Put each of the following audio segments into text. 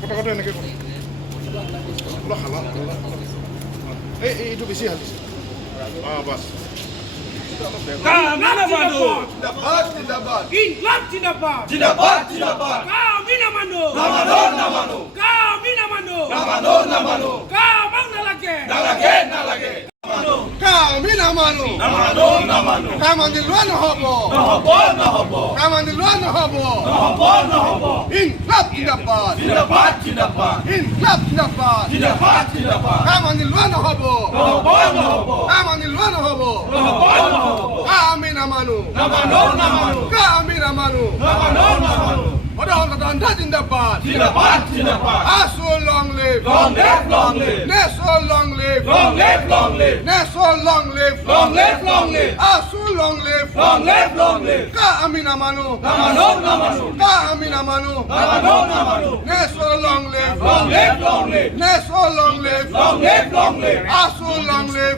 পতাকাটো এনেকৈ কৰোঁ অলপ হালা এইটো বেছি হালিছে অঁ বাছ আমি নামানো কাম আনি লোৱা নহ'ব কাম আনি লোৱা নহ'ব ইনকলাব জিন্দাবাদ ইনকলাব জিন্দাবাদ কাম আনি লোৱা নহ'ব কাম আনি লোৱা নহ'ব আমি নামানো আমি নামানো জিন্দাবাদ আছো লং লিভ নেছো লং লিভ নেছো লং লিভ আছো লং লিভ কা আমি নামানো কা আমি নামানো নেছো লং লিভ নেছো লং লিভ আছো লং লিভ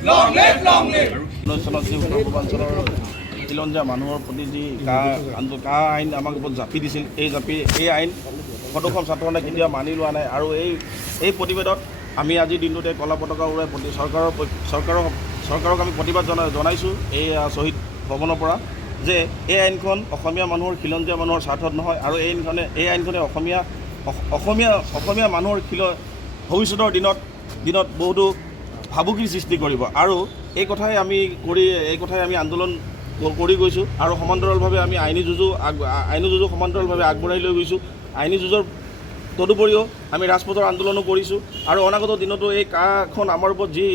চনত যি উত্তৰ পূৰ্বাঞ্চলৰ খিলঞ্জীয়া মানুহৰ প্ৰতি যি কা আইন আমাক ওপৰত জাপি দিছিল এই আইন সদৌ ছাত্ৰসন্থাই কেতিয়াও মানি লোৱা নাই আৰু এই প্ৰতিবাদত আমি আজিৰ দিনটোতে কলা পতাকা উৰাই চৰকাৰক আমি প্ৰতিবাদ জনাইছোঁ এই শ্বহীদ ভৱনৰ পৰা যে এই আইনখন অসমীয়া মানুহৰ খিলঞ্জীয়া মানুহৰ স্বাৰ্থত নহয় আৰু এই আইনখনে অসমীয়া মানুহৰ ভৱিষ্যতৰ দিনত বহুতো ভাবুকিৰ সৃষ্টি কৰিব আৰু এই কথাই আমি আন্দোলন কৰি গৈছোঁ আৰু সমান্তৰালভাৱে আমি আইনী যুঁজো সমান্তৰালভাৱে আগবঢ়াই লৈ গৈছোঁ আইনী যুঁজৰ তদুপৰিও আমি ৰাজপথৰ আন্দোলনো কৰিছোঁ আৰু অনাগত দিনতো এই কাখন আমাৰ ওপৰত যি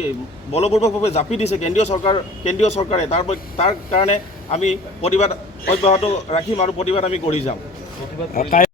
বলপূৰ্বকভাৱে জাপি দিছে কেন্দ্ৰীয় চৰকাৰে তাৰ কাৰণে আমি প্ৰতিবাদ অব্যাহত ৰাখিম আৰু প্ৰতিবাদ আমি কৰি যাম।